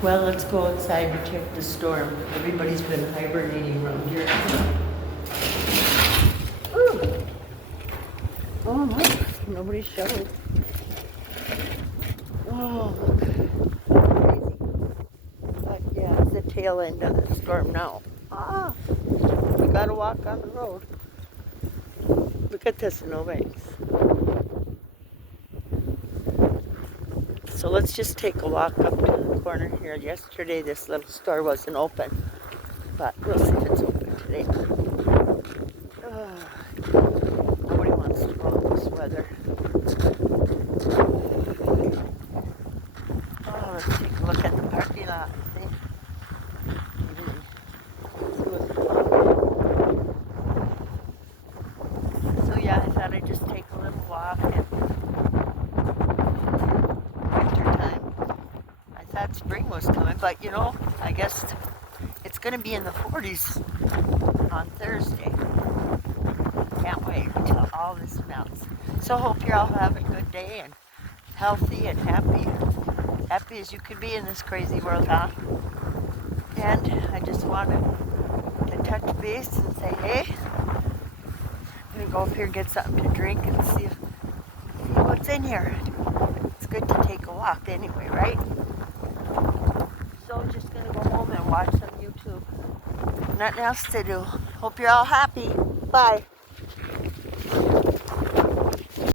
Well, let's go outside to check the storm. Everybody's been hibernating around here. Ooh. Oh, look, nobody showed. Oh, look. Crazy. But yeah, it's the tail end of the storm now. Ah, we gotta walk on the road. Look at the snowbanks. So let's just take a walk up to the corner here. Yesterday this little store wasn't open, but we'll see if it's open today. Nobody wants to go in this weather. Oh, let's take a look at the parking lot. See? So yeah, I thought I'd just take a little walk in winter time. I thought spring was coming, but you know, I guess it's going to be in the 40s on Thursday. Can't wait until all this melts. So hope you're all having a good day and healthy and happy. Happy as you could be in this crazy world, huh? And I just wanted to touch base and say, hey, I'm gonna go up here and get something to drink and see what's in here. It's good to take a walk anyway, right? So I'm just gonna go home and watch some YouTube. Nothing else to do. Hope you're all happy. Bye.